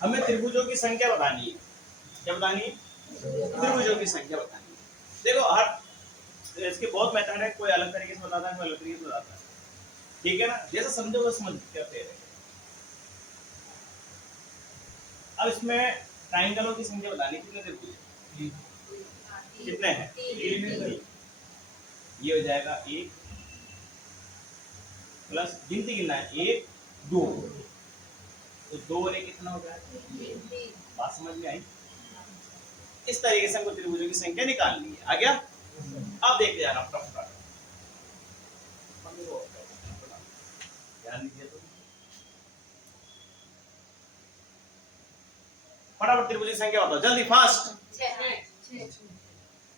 हमें त्रिभुजों की संख्या बतानी है। क्या बतानी है? त्रिभुजों की संख्या बतानी है। देखो हर इसके बहुत मेथड है, कोई अलग तरीके से बताता है, कोई अलग तरीके से बताता है। ठीक है ना, जैसा समझो वो समझ करते हैं। अब इसमें ट्राइंगलों की संख्या बतानी है, कितने त्रिभुज कितने हैं? 3। ये हो जाएगा 1 प्लस गिनती गिनना है 1 2, तो 2 और 1 कितना हो गया? बात समझ में आई? इस तरीके से हमको त्रिभुजों की संख्या निकालनी है। आ गया? अब देखते जाना फटाफट। ध्यान दीजिए तो फटाफट त्रिभुज की संख्या बताओ जल्दी फास्ट।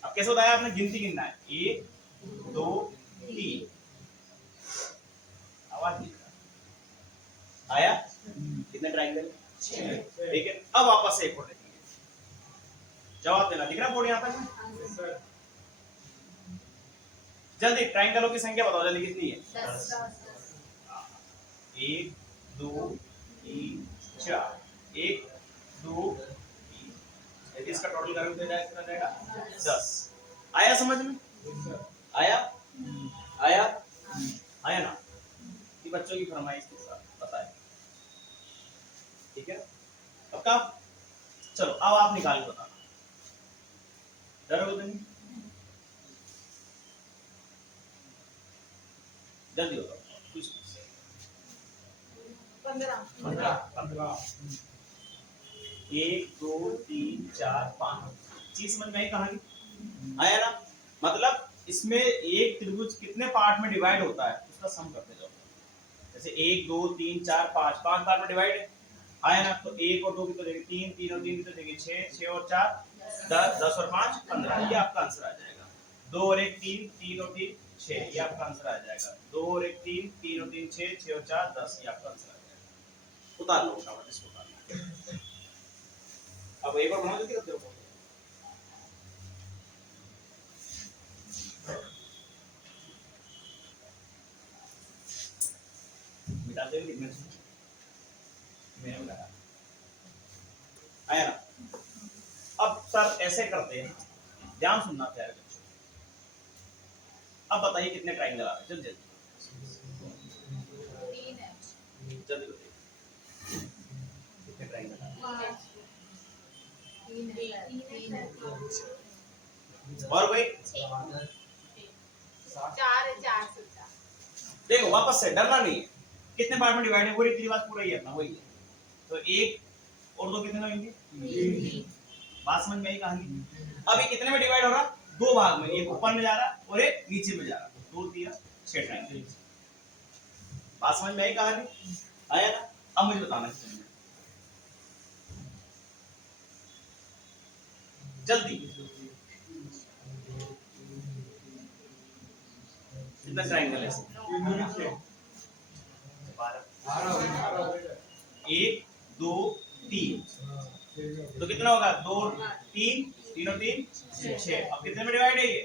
अब कैसे बताया आपने? गिनती गिनना है 1 2 3। आवाज नहीं आया? कितने ट्राइंगल? 6। ठीक है, अब वापस से एक और देखेंगे, जवाब देना। दिख रहा बोर्ड यहाँ पर? जल्दी ट्राइंगलों की संख्या बताओ जल्दी, कितनी है? 1 2 3 4। 1 2 3, इसका टोटल करोगे तो कितना जाएगा? 10। आया समझ में? आया? आया? आया ना? ये बच्चों की फरमाइश के साथ पता है। ठीक है, पक्का? चलो अब आप निकाल के बताना, डरोगे तो नहीं? जल्दी बताओ। 15। 1 2 3 4 5 चीज समझ में आई कहानी? आया ना? मतलब इसमें एक त्रिभुज कितने पार्ट में डिवाइड होता है उसका सम करते जाओ। जैसे 1 2 3 4 5 5 पार्ट में डिवाइड है। आया ना? तो 1 और 2 की तो देंगे 3, 3 और 3 की तो देंगे 6, 6 और 4 10, 10 और 5 15। ये आपका आंसर आ जाएगा। 2 और 1 3, 3 और 3 6, ये आपका आंसर आ जाएगा। 2 और 1 3, 3 और 3 6, 6 और 4 10, ये आपका आंसर आ जाएगा। उतार लो फटाफट इसको, उतार लो। अब एक बार बना देते हो तेरे को। मिटा दे लिखने से मैंने बताया। आया ना? अब सर ऐसे करते हैं, ध्यान सुनना प्यारे बच्चों। अब बताइए कितने ट्राइंगल आ रहे हैं? जल्दी जल्दी जल्दी बताइए कितने ट्राइंगल आ रहे हैं? और कोई? 4। देखो वापस से डरना नहीं है। कितने पार्ट में डिवाइड है? वो रीति रिवाज पूरा ही अपना वही है। तो 1 और 2 कितने होंगे? 3। बात समझ में आई कहानी? अब ये कितने में डिवाइड हो रहा? 2 भाग में, एक ऊपर में जा रहा और एक नीचे में जा रहा। 2 3 6 ट्राइंगल। बात समझ में आई कहानी? आया ना? अब मुझे बताना है जल्दी कितना ट्राइंगल है? 1 2 3, तो कितना होगा? 2 3, 3 और 3 6। अब कितने में डिवाइड है ये?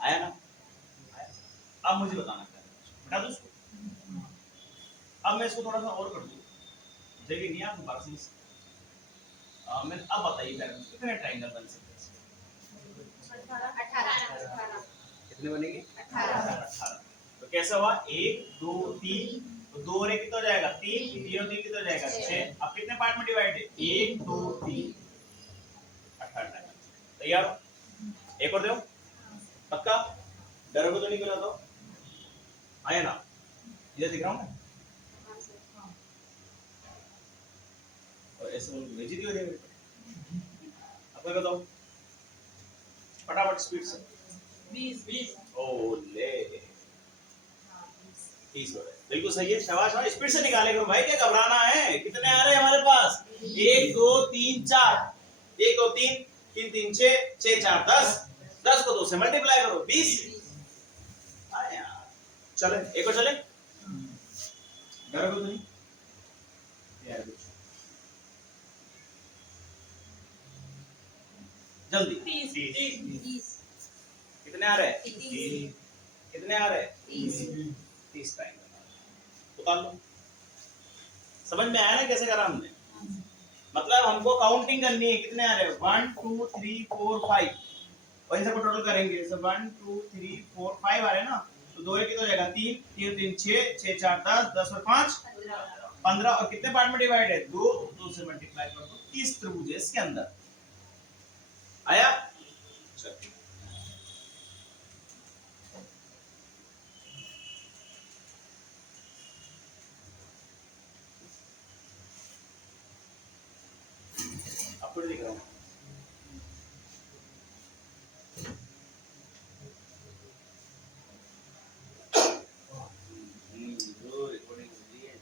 आया ना? अब मुझे बताना है, बता दो उसको। अब मैं इसको थोड़ा सा और कर दूं, देखिए नहीं आप दोबारा से मैं अब बताइए कितने ट्राइंगल बन सकते हैं? 18। कितने बनेंगे? 18। तो कैसा हुआ? 1 2 3, तो 2 और 1 कितना हो जाएगा? 3, 3 और 3 कितना हो जाएगा? 6। अब कितने पार्ट में डिवाइड है? 1 2 3, 18। तैयार हो? एक और दो पक्का? डरोगे तो नहीं? बोला तो आया ना? इधर दिख रहा हूँ मैं और ऐसे भेजी दी हो जाएगी। अब मैं बताओ फटाफट स्पीड से। 20 ओले 30 हो रहे, बिल्कुल सही है, शाबाश भाई। स्पीड से निकाले करो भाई, क्या घबराना है? कितने आ रहे हैं हमारे पास? 1 2 3 4, 1 2 3 3 3 6, 6 4 10, 10 को 2 से मल्टीप्लाई करो 20। चले एक और चले, डरोगे तो नहीं? जल्दी 30। कितने आ रहे हैं? 30। कितने आ रहे हैं? 30 टाइम उतार लो। समझ में आया ना कैसे करा हमने? मतलब हमको काउंटिंग करनी है, कितने आ रहे हैं 1 2 3 4 5, वही सबको टोटल करेंगे। जैसे 1 2 3 4 5 आ रहे हैं ना, तो 2 एक हो जाएगा 3 3 3 6 6 4 10 10 और 5 15, और कितने पार्ट में डिवाइड है 2, 2 से मल्टीप्लाई कर दो, 30 त्रिभुज है इसके अंदर। आया? चलिए आपको दिख रहा हूँ। जो रिकॉर्डिंग हो रही है।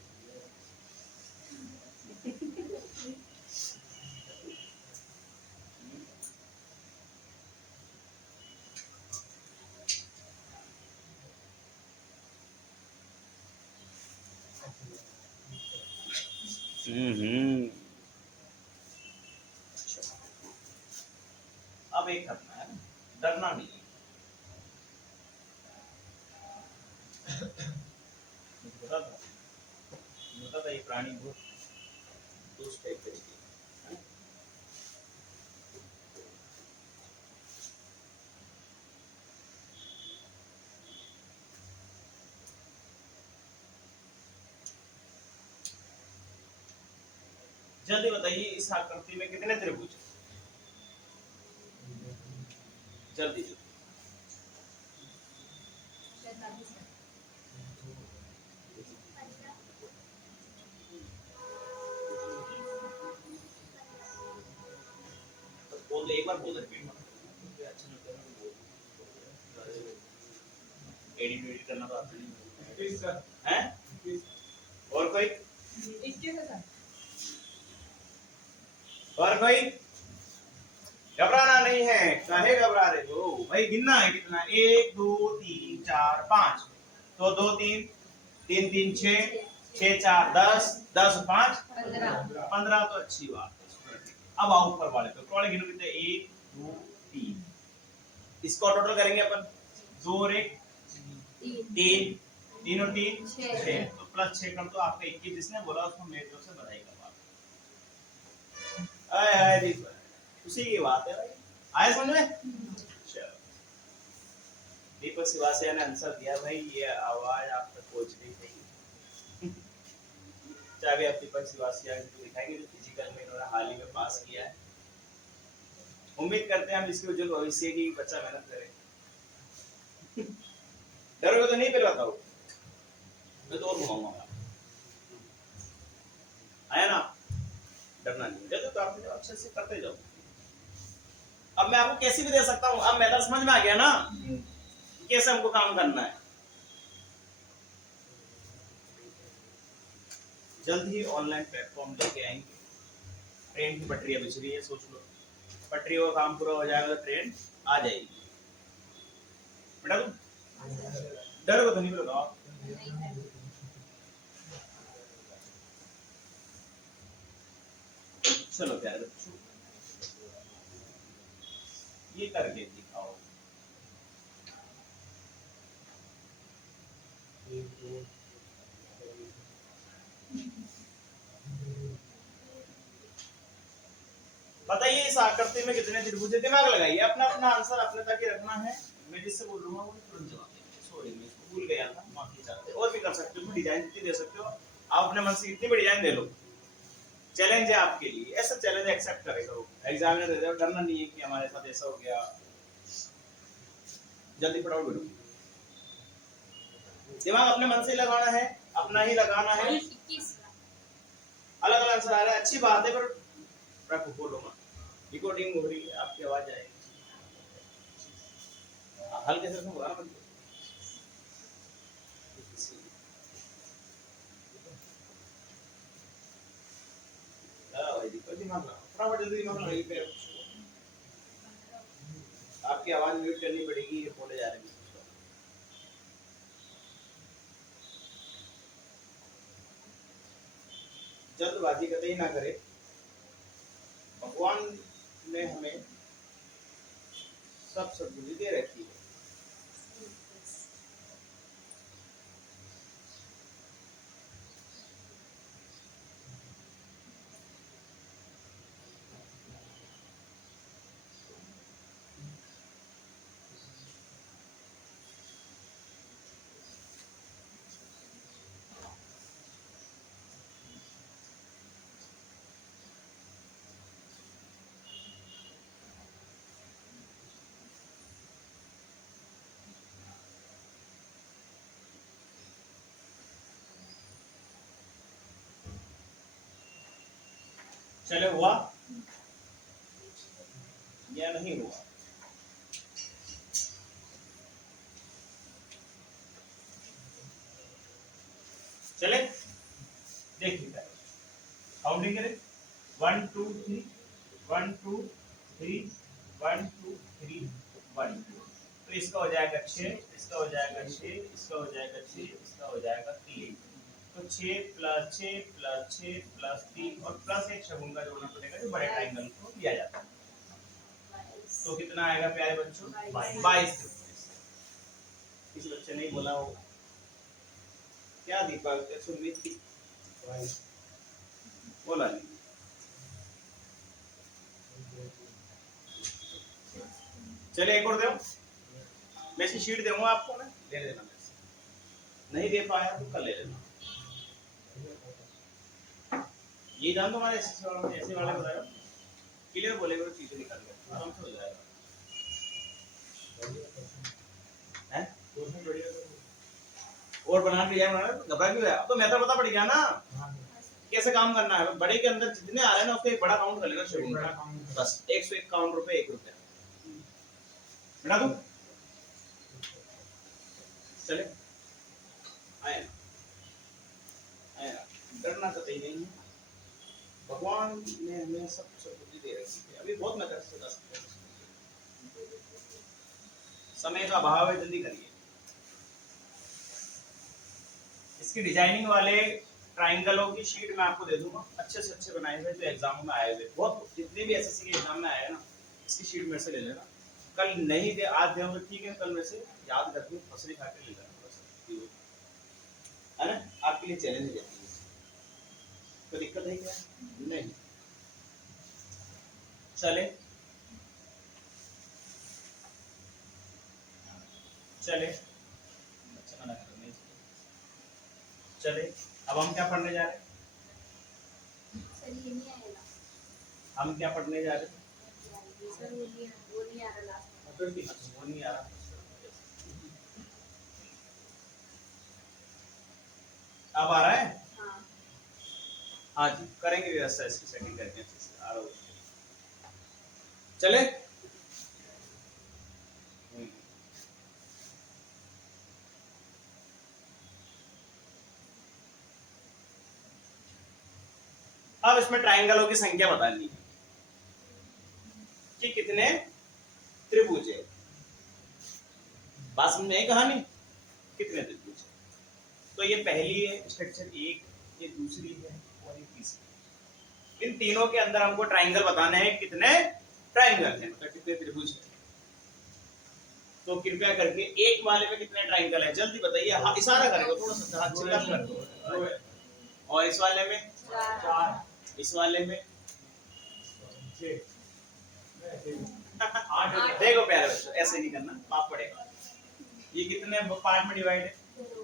अच्छा, अब एक करना है, डरना नहीं है। होता था ये प्राणी बहुत उस टाइप के है। जल्दी बताइए इस आकृति में कितने त्रिभुज? जल्दी जल्दी। बोल दो, एक बार बोल दो, रिपीट मत करो। अच्छा नहीं करना, एडिट करना तो आता नहीं है। और कोई? और कोई? घबराना नहीं है, काहे घबरा रहे हो भाई? गिनना है कितना, 1 2 3 4 5, तो 2 3 3 3 6 6 4 10 10 5 15, तो अच्छी बात है। अब आओ ऊपर वाले पे, ऊपर वाले गिनो कितने, 1 2 3, इसको टोटल करेंगे अपन, 2 और 1 3 3 और 3 6, तो प्लस 6 कर दो। आपका 21 जिसने बोला उसको मेरी तरफ से बधाई करवा। आए हाय दी, उसी की बात है भाई, आया समझ में? चलो, दीपक सिवासिया ने आंसर दिया भाई, ये आवाज आप तक पहुंचनी चाहिए। चाहे आप दीपक सिवासिया को दिखाएंगे जो फिजिकल में इन्होंने हाल ही में पास किया है। उम्मीद करते हैं हम इसके उज्जवल भविष्य की बच्चा मेहनत करे। डरोगे तो नहीं पिलवाता हूँ मैं, तो और घुमाऊंगा। आया ना? डरना नहीं, जब तो आप अच्छे से करते जाओ। अब मैं आपको कैसे भी दे सकता हूँ, अब मेथड समझ में आ गया ना कैसे हमको काम करना है। जल्द ही ऑनलाइन प्लेटफॉर्म लेके आएंगे। ट्रेन की पटरियां बिछ रही है, सोच लो पटरियों का काम पूरा हो जाएगा तो ट्रेन आ जाएगी। बेटा तुम डर को तो नहीं बताओ। चलो प्यारे बच्चों, ये करके दिखाओ। बताइए इस आकृति में कितने त्रिभुज है? दिमाग लगाइए, अपना अपना आंसर अपने तक ही रखना है। मैं जिससे बोल रहा हूँ वो तुरंत जवाब देंगे। सॉरी मैं इसको भूल गया था, माफी चाहते। और भी कर सकते हो, डिजाइन जितनी दे सकते हो आप अपने मन से, कितनी भी डिजाइन दे लो। चैलेंज है आपके लिए, ऐसा चैलेंज एक्सेप्ट करे करो। एग्जामिनर दे दो, डरना नहीं है कि हमारे साथ ऐसा हो गया। जल्दी फटाफट बोलो, दिमाग अपने मन से लगाना है, अपना ही लगाना है। अलग अलग आंसर आ रहा है, अच्छी बात है, पर रखो, बोलो मत। रिकॉर्डिंग हो रही है, आपकी आवाज आएगी। हल्के से बोला मत। फटाफट जल्दी दिमाग लगाइए पे। आपकी आवाज म्यूट करनी पड़ेगी, ये बोले जा रहे हैं। जल्दबाजी कतई ना करे, भगवान ने हमें सब सद्बुद्धि दे रखी है। चले हुआ या नहीं हुआ? चले देखिए काउंटिंग करें 1 2 3 1 2 3 1 2 3 1 2। तो इसका हो जाएगा 6, इसका हो जाएगा 6, इसका हो जाएगा 6, इसका हो जाएगा 3। तो 6 प्लस 6 प्लस 6 प्लस 3 और प्लस एक शगुन का जोड़ना पड़ेगा जो बड़े ट्रायंगल को दिया जाता है। तो कितना आएगा प्यारे बच्चों? 22। किसी बच्चे नहीं बोला होगा क्या दीपक? ऐसे उम्मीद थी बोला नहीं। चलिए एक और दो, मैं इसकी शीट दूंगा आपको ना, ले लेना। नहीं दे पाया तो कल ले लेना। ये जान तुम्हारे ऐसे वाले बताएगा क्लियर बोलेगा तो चीजें निकल गए आराम से हो जाएगा हैं। और बना के जाए घबरा क्यों है? अब तो मेथड पता पड़ गया ना कैसे काम करना है। बड़े के अंदर जितने आ रहे हैं ना उसको एक बड़ा काउंट कर लेना शेड्यूल बस। 151 रुपए 1 रुपया बना दूं। चले आए डरना तो नहीं है। भगवान ने हमें सब बुद्धि दे रखी है। अभी बहुत मेहनत से कर सकते हैं। समय का अभाव है, जल्दी करिए। इसकी डिजाइनिंग वाले ट्राइंगलों की शीट मैं आपको दे दूंगा, अच्छे से अच्छे बनाए हुए जो एग्जाम में आए हुए। बहुत जितने भी एसएससी के एग्जाम में आए हैं ना, इसकी शीट मेरे से ले लेना। कल नहीं दे आज दे तो ठीक है, कल में से याद करके फसली खा के ले लेना है ना। आपके लिए चैलेंज है, तो दिक्कत है क्या? नहीं। चले चले अच्छा मना करने। चले अब हम क्या पढ़ने जा रहे हैं? सर ये नहीं आएगा हम क्या पढ़ने जा रहे हैं? सर वो नहीं आ रहा लास्ट। वो नहीं आ रहा। अब आ रहा है? हाँ हाँ जी करेंगे व्यवस्था, इसकी सेटिंग करके अच्छे से आ रहा हो। चले अब इसमें ट्राइंगलों की संख्या बतानी है कि कितने त्रिभुज है। बात समझ में आई कहानी? कितने त्रिभुज है। तो ये पहली है स्ट्रक्चर एक, ये दूसरी है और ये तीसरी। इन तीनों के अंदर हमको ट्राइंगल बताने हैं कितने ट्राइंगल हैं, मतलब कितने त्रिभुज हैं। तो कृपया करके एक वाले में कितने ट्राइंगल हैं जल्दी बताइए। हाँ, इशारा करेगा थोड़ा सा हाथ चिल्ला कर दो। और इस वाले में 4, इस वाले में 6। देखो प्यारे बच्चों ऐसे नहीं करना, पाप पड़ेगा। ये कितने पार्ट में डिवाइड है?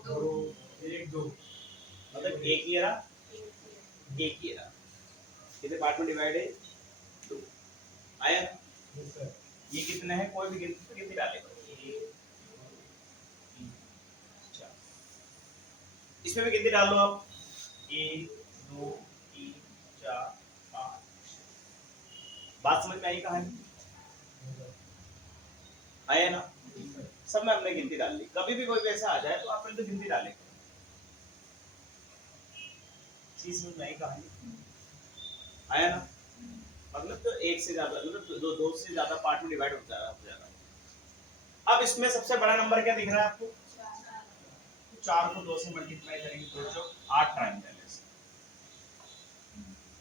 2 1 2 मतलब एक ही रहा, एक ही रहा। कितने पार्ट में डिवाइड है? 2 आया। ये कितने हैं? कोई भी गिनती डालेगा। इसमें भी गिनती डाल दो आप। 1 2 3 4 5। बात समझ में आई कहानी? आया ना? सब में हमने गिनती डाल ली। कभी भी कोई वैसा आ जाए तो आप पहले तो गिनती डालेंगे। चीज समझ में आई कहानी? आया ना? मतलब तो एक से ज्यादा मतलब दो से ज्यादा पार्ट में डिवाइड होता है। अब इसमें सबसे बड़ा नंबर क्या दिख रहा है आपको? 4 को 2 से मल्टीप्लाई करेंगे तो जो 8 ट्राइंगल है।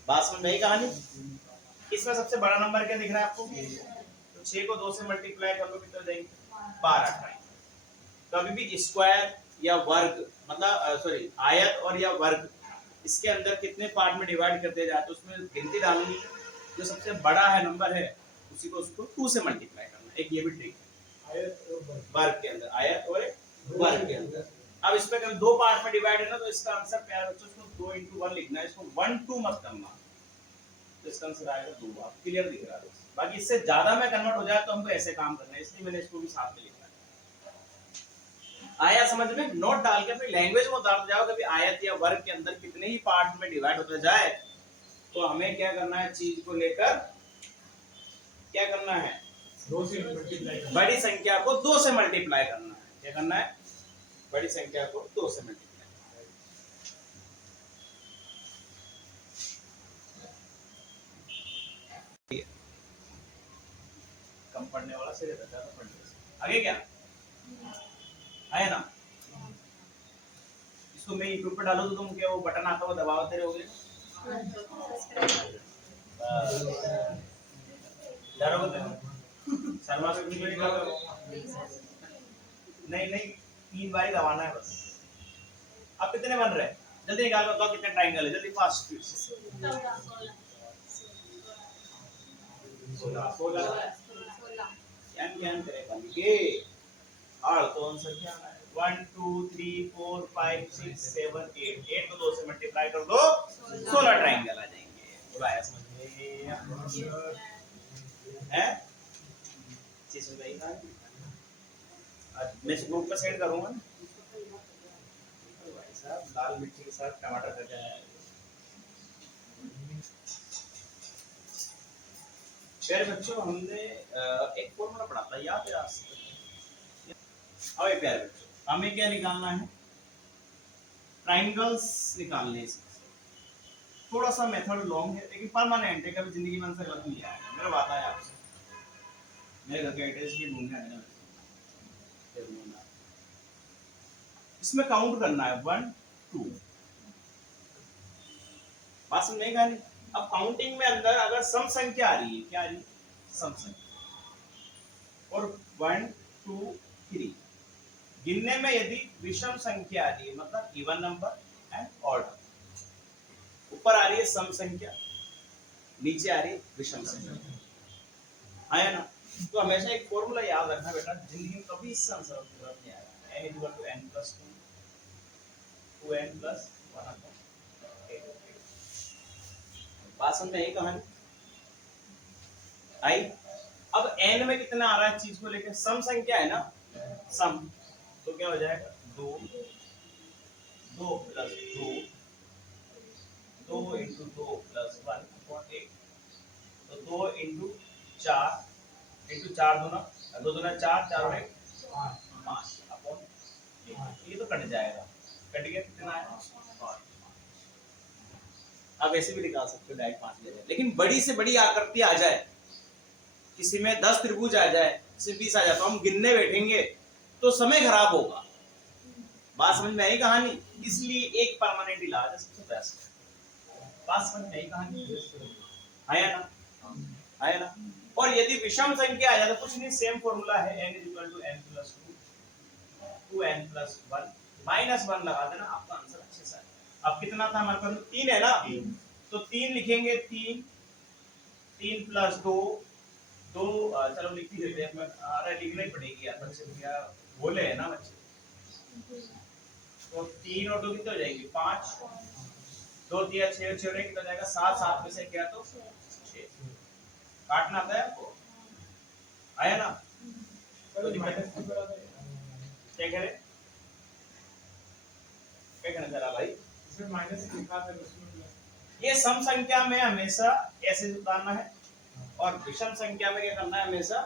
बात समझ में आई कहानी? इसमें सबसे बड़ा नंबर क्या दिख रहा है आपको? तो 6 को 2 से मल्टीप्लाई कर लो कितना जाएंगे? 12 ट्राइंगल। कभी भी स्क्वायर या वर्ग मतलब सॉरी आयत और या वर्ग इसके अंदर कितने पार्ट में डिवाइड करते जाते हैं उसमें गिनती डालनी है। जो सबसे बड़ा है नंबर है उसी को उसको 2 से मल्टीप्लाई करना। एक ये भी ट्रिक है वर्ग के अंदर, आयत और वर्ग के अंदर। अब इसमें कभी 2 पार्ट में डिवाइड है ना तो इसका आंसर प्यारे बच्चों इसको 2 into 1 लिखना है, इसको 1 2 मत करना। तो इसका आंसर आएगा 2। आप क्लियर दिख रहा है? बाकी इससे ज्यादा में कन्वर्ट हो जाए तो हमको ऐसे काम करना है, इसलिए मैंने इसको भी साथ में लिखा है। आया समझ में? नोट डाल के अपनी लैंग्वेज में उतार जाओ। कभी आयत या वर्ग के अंदर कितने ही पार्ट में डिवाइड होता जाए तो हमें क्या करना है, चीज को लेकर क्या करना है, 2 से मल्टीप्लाई करना। बड़ी संख्या को 2 से मल्टीप्लाई करना है। क्या करना है, बड़ी संख्या को 2 से मल्टीप्लाई। कम पढ़ने वाला से रहता है, पढ़ने से आगे क्या आया ना। इसको मैं यूट्यूब पे डालूं तो तुम क्या वो बटन आता हुआ दबाते रहोगे, डरोगे तुम शर्मा से वीडियो निकालोगे, नहीं नहीं 3 बार ही दबाना है बस। अब कितने बन रहे हैं, जल्दी निकाल बताओ कितने ट्रायंगल है, जल्दी फास्ट स्पीड से। 16 क्या क्या करेगा ये और तो आंसर क्या आना है, 1 2 3 4 5 6 7 8 8 को 2 से मल्टीप्लाई कर दो 16 ट्रायंगल आ जाएंगे। थोड़ा आया समझ में है, चीज में ही था। आज मैं इस ग्रुप पर सेंड करूंगा ना भाई साहब, लाल मिर्ची के साथ टमाटर का क्या है। प्यारे बच्चों, हमने एक फॉर्मूला पढ़ा था, याद है आज? अब ये प्यारे बच्चों, हमें क्या निकालना है, ट्रायंगल्स निकालने हैं। थोड़ा सा मेथड लॉन्ग है लेकिन परमानेंट है, कभी जिंदगी में आंसर गलत नहीं आएगा, मेरा वादा है आपसे। मेरे घर के एड्रेस भी ढूंढना है ना, इसमें काउंट करना है 1 2, बात समझ नहीं गई। अब काउंटिंग में अंदर अगर सम संख्या आ रही है, क्या आ रही है, सम संख्या, और 1 2 3 गिनने में यदि विषम संख्या आ रही है, मतलब इवन नंबर एंड ऑड, ऊपर आ रही है सम संख्या, नीचे आ रही है विषम संख्या, आया ना। तो हमेशा एक फॉर्मूला याद रखना बेटा, जिंदगी में कभी इससे आंसर गलत नहीं आएगा, n = n + 2 2n + 1 बात समझ में आई कहानी आई। अब n में कितना आ रहा है चीज को लेकर, सम संख्या है ना, सम, तो क्या हो जाएगा 2 2 + 2 2 × 2 + 1 = 8, तो 2 × 4 × 4 दूना 2 दूना 4 4 और 1 5 अपॉन, ये तो कट जाएगा, कट गया, कितना है 5। आप ऐसे भी निकाल सकते हो डायरेक्ट 5 ले जाए, लेकिन बड़ी से बड़ी आकृति आ जाए, किसी में 10 त्रिभुज आ जाए, किसी में 20 आ जाए, तो हम गिनने बैठेंगे तो समय खराब होगा। बात समझ में आई कहानी, इसलिए एक परमानेंट इलाज है सबसे बेस्ट। बात समझ में आई कहानी, आया ना, आया ना। और यदि विषम संख्या आ जाए तो कुछ नहीं, सेम फॉर्मूला है, n = n + 2 2n + 1 -1 लगा देना, आपका आंसर अच्छे से आएगा। अब कितना था हमारे पास, 3 है ना, तो 3 लिखेंगे, 3 3 + 2 2, चलो लिख ही देते हैं, अरे लिखना ही पड़ेगी यार, बच्चे क्या बोले है ना बच्चे, तो 3 और 2 कितने हो जाएंगे 5, 2 3 6 6 कितना हो जाएगा 7, 7 में से क्या तो 6, काटना आता है आपको, आया ना। तो क्या करें, क्या करना चाह रहा भाई, इसमें माइनस लिखा है उसमें, ये सम संख्या में हमेशा ऐसे उतारना है और विषम संख्या में क्या करना है, हमेशा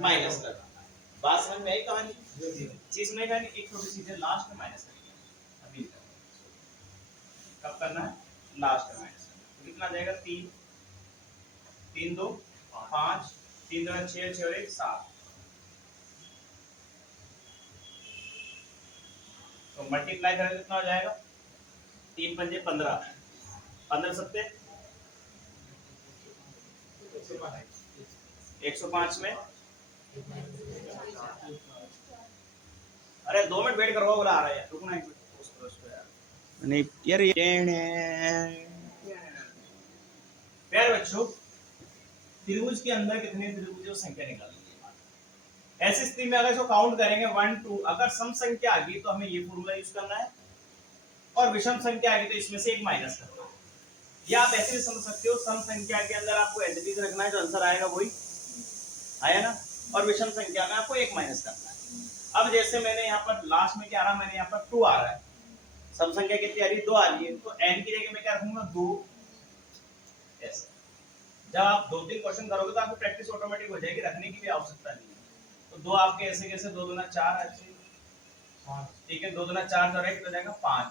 माइनस लगाना है। बात समझ में आई कहानी, चीज नहीं कहानी, एक छोटी चीज है, लास्ट में माइनस करेंगे अभी, कब करना है, लास्ट में माइनस करना है। तो कितना जाएगा 3 3 2 5 3 2 6 6 और 1 7, तो मल्टीप्लाई करें कितना हो जाएगा, 3 पंजे 15 15 सत्ते 105 में, अरे 2 मिनट वेट करवाओ, बोला आ रहा है यार, रुकना एक मिनट यार, नहीं यार प्यारे बच्चों, त्रिभुज के अंदर कितने त्रिभुज है संख्या निकालनी है। ऐसी स्थिति में अगर इसको काउंट करेंगे 1 2, अगर सम संख्या आ गई तो हमें ये फॉर्मूला यूज करना है, और विषम संख्या आ गई तो इसमें से एक माइनस करना है। या आप ऐसे भी समझ सकते हो, सम संख्या के अंदर आपको एंटिटीज रखना है, जो आंसर आएगा वही आया ना, और विषम संख्या में आपको एक माइनस करना है। अब जैसे मैंने यहाँ पर लास्ट में क्या आ रहा, मैंने यहाँ पर 2 आ रहा है, सम संख्या कितनी आ रही है 2 आ रही है, तो n की जगह मैं क्या रखूंगा 2, जब आप 2-3 क्वेश्चन करोगे तो आपकी प्रैक्टिस ऑटोमेटिक हो जाएगी, रखने की भी आवश्यकता नहीं है। तो दो आपके ऐसे कैसे 2 दूना 4 ऐसे, ठीक है, 2 दूना 4 और 1 हो जाएगा 5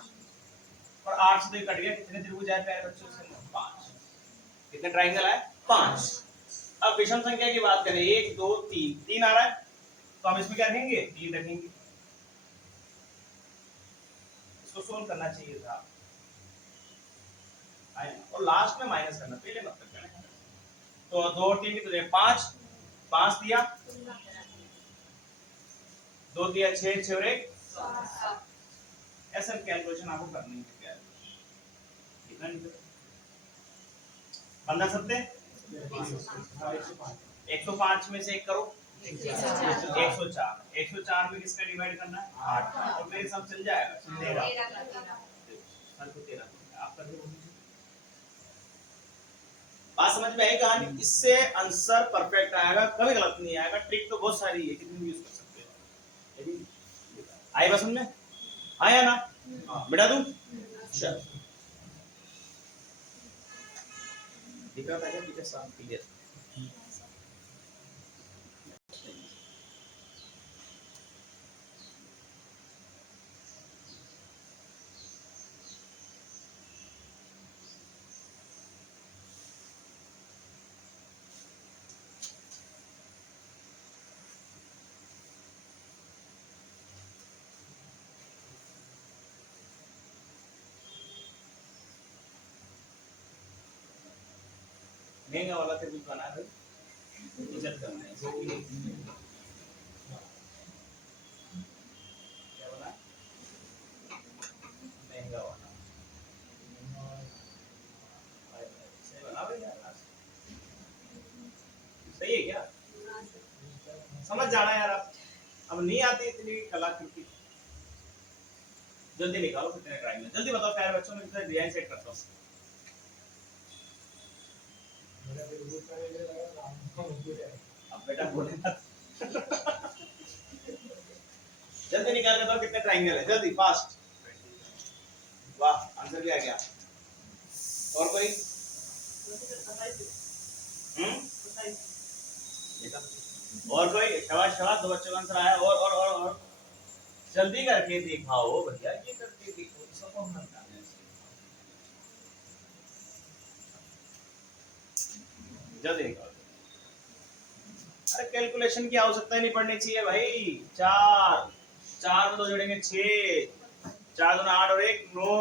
और 8 से 2 कट गया, कितने त्रिभुज आए प्यारे बच्चों से 5, कितने ट्राइंगल आए 5। अब विषम संख्या की बात करें 1 2 3 3 आ रहा है तो हम इसमें क्या रखेंगे 3 रखेंगे, इसको सोल्व करना चाहिए था और लास्ट में माइनस करना, पहले मत करना। तो 2 और 3 कितने 5 5 दिया, 2 दिया 6 6 और 1 ऐसा कैलकुलेशन आपको करनी है क्या इतना नहीं 15 सत्ते 105 में से एक करो 104 104 में किसका डिवाइड करना है 8 और मेरे सब चल जाएगा 13 आप कर दो। बात समझ में आई कहानी, इससे आंसर परफेक्ट आएगा, कभी गलत नहीं आएगा। ट्रिक तो बहुत सारी है, कितनी भी यूज कर सकते हो। आई बात समझ में आया ना, मिटा दूं चल दिख रहा था क्या पीछे साफ क्लियर। महंगा वाला थे कुछ बना है इज्जत करना है जो भी क्या बना महंगा वाला सही बना भाई यार, सही है क्या समझ जाना यार आप, अब नहीं आती इतनी कलाकृति। जल्दी निकालो कितने ट्राई में, जल्दी बताओ प्यारे बच्चों में कितना डिजाइन सेट करता हूँ। अब बेटा बोले जल्दी निकाल के बताओ कितने ट्रायंगल है, जल्दी फास्ट। वाह आंसर भी आ गया। और कोई और कोई शाबाश शाबाश, 2 बच्चों का आंसर आया। और जल्दी करके दिखाओ भैया, ये करके देखो सबको हम जल्दी निकालो। अरे कैलकुलेशन की आवश्यकता ही नहीं पड़नी चाहिए भाई। 4 4 में 2 जोड़ेंगे 6 4 दूना 8 और 1 9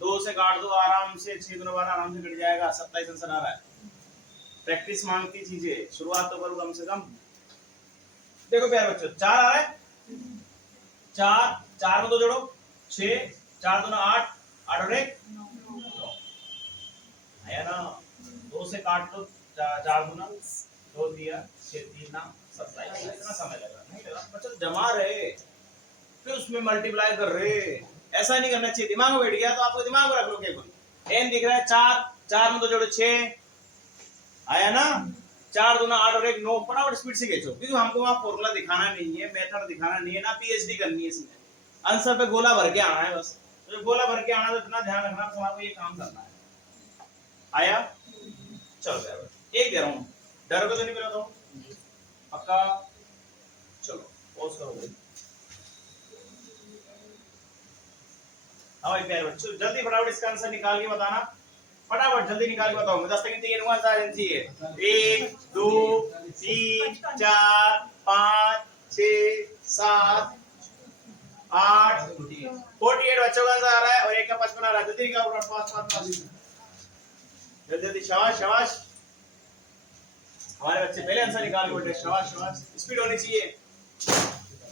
2 से काट दो आराम से 6 दूना 12 आराम से कट जाएगा। 27 आंसर आ रहा है। प्रैक्टिस मांगती चीजें, शुरुआत तो करो कम से कम। देखो प्यारे बच्चों 4 आ रहा है, 4 में 2 जोड़ो 6 4 दूना 8 8 और 1 9 आया ना। 2 से काट दो 4 दूना 2 दिया 6 3 ना 27। इतना समय लगा नहीं लगा बच्चों, जमा रहे फिर उसमें मल्टीप्लाई कर रहे। ऐसा नहीं करना चाहिए, दिमाग में बैठ गया तो आपको दिमाग में रख लो। केवल एन दिख रहा है 4 4 में 2 जोड़ो 6 आया ना। 4 दूना 8 और 1 9 फटाफट स्पीड से खींचो, क्योंकि हमको वहां फॉर्मूला दिखाना नहीं है, मेथड दिखाना नहीं है ना, पीएचडी करनी है इसमें। आंसर पे गोला भर के आना है बस। तो गोला भर के आना तो इतना ध्यान रखना तुम्हारा ये काम करना है। आया चलो यार एक दे रहा हूं, डर को तो नहीं मिला पक्का। चलो पॉज करो भाई। हाँ प्यारे बच्चों जल्दी फटाफट इसका आंसर निकाल के बताना, फटाफट जल्दी निकाल के बताओ। 10 सेकंड चाहिए, नुआ साइलेंस चाहिए। 1 2 3 4 5 6 7 8 48 बच्चों का आंसर आ रहा है और एक का 55 आ रहा है। जल्दी निकालो फास्ट जल्दी जल्दी। शाबाश शाबाश, हमारे बच्चे पहले आंसर निकाल के बैठे। शाबाश शाबाश, स्पीड होनी चाहिए।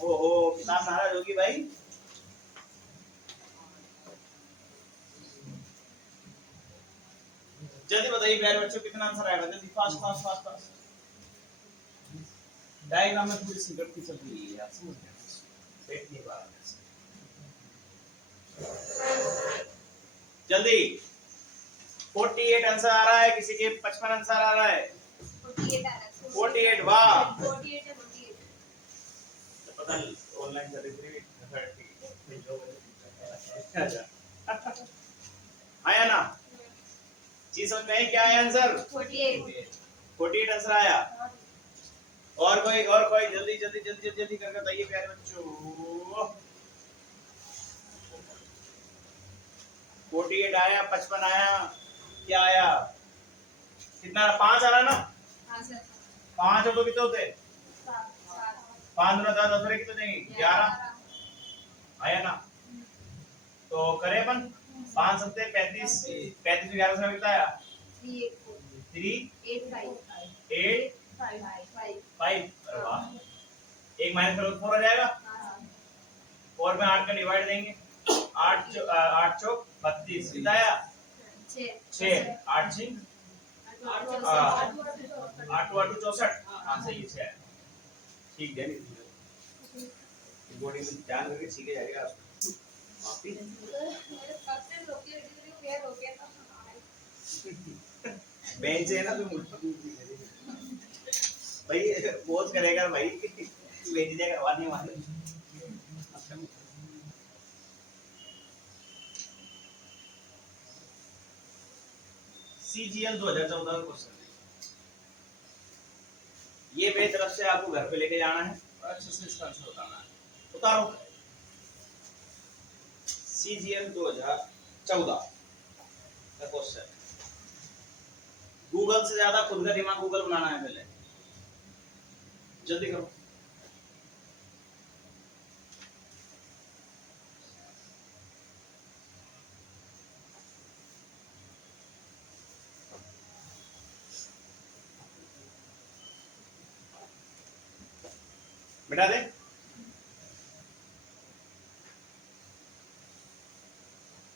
ओहो किताब नाराज होगी भाई। जल्दी बताइए प्यारे बच्चों कितना आंसर आएगा, जल्दी fast fast fast fast. Diagram में पूरी सिगरेट की चल रही है यार, समझ गए पेट नहीं बाहर। जल्दी 48 आंसर आ रहा है, किसी के 55 आंसर आ रहा है। 48 वाह 48 है 48 पता नहीं ऑनलाइन कर रही थी आया ना। चीज समझ में आई? क्या आया आंसर? 48। 48 आंसर आया। और कोई जल्दी जल्दी जल्दी जल्दी करके बताइए प्यारे बच्चों। 48 आया, 55 आया, क्या आया? कितना? 5 आ रहा ना? हाँ सर। 5 और 2 कितने होते? 7। 5 दूना 10, 10 कितने देंगे? 11 आया ना? तो करें अपन 5 सत्ते 35, 35 में 11 से कितना आया? 3 8 5। अरे वाह, एक माइनस करो 4 आ जाएगा। 4 में 8 का डिवाइड देंगे, 8 चौक 32 कितना आया? 6 8 6 8 8 64। हाँ सही है 6। ठीक है, बॉडी में ध्यान करके सीखे जाएगा। वापी बेंच है ना तुम भाई, बोझ करेगा भाई, बेंच जाएगा करवानी हमारे। CGL 2014 का क्वेश्चन है। ये मेरी तरफ से आपको घर पे लेके जाना है और अच्छे से इसका आंसर बताना है। उतारो। CGL 2014 का क्वेश्चन। गूगल से ज्यादा खुद का दिमाग गूगल बनाना है, पहले जल्दी करो। मिटा दे।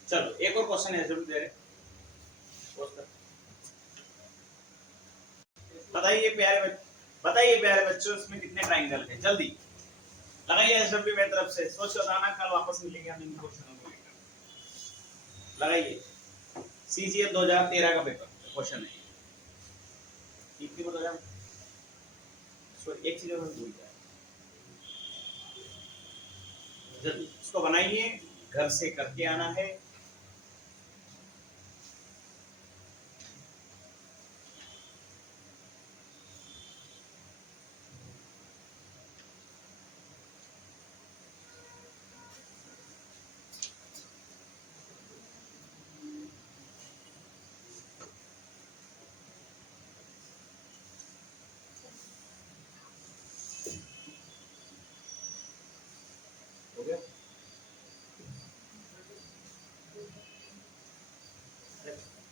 चलो एक और क्वेश्चन है, जरूर दे रहे। बताइए प्यारे बच्चों, इसमें कितने ट्रायंगल हैं? जल्दी लगाइए एसडब्ल्यू मेरी तरफ से। सोच के बताना, कल वापस मिलेंगे हम इन क्वेश्चनों को लेकर। लगाइए। CGL 2013 का पेपर क्वेश्चन है। ठीक है, बताया सॉरी, एक चीज और भूल गया। जल्दी इसको बनाइए, घर से करके आना है। हो गया?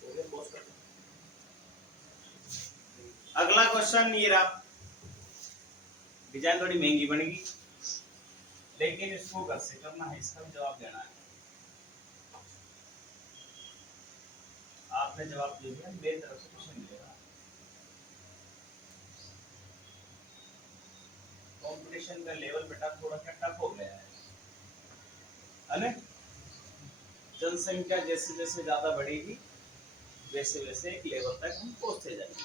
हो गया, पॉज कर। अगला क्वेश्चन ये रहा। डिजाइन थोड़ी महंगी बनेगी, लेकिन इसको घर से करना है, इसका भी जवाब देना है। आपने जवाब दे दिया, मेरी तरफ से क्वेश्चन मिलेगा। कंपटीशन का लेवल बेटा थोड़ा क्या टफ हो गया है। जनसंख्या जैसे जैसे ज्यादा बढ़ेगी, वैसे वैसे एक लेवल तक हम पहुंचते जाएंगे।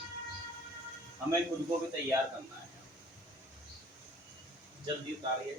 हमें खुद को भी तैयार करना है। जल्दी उतारिए।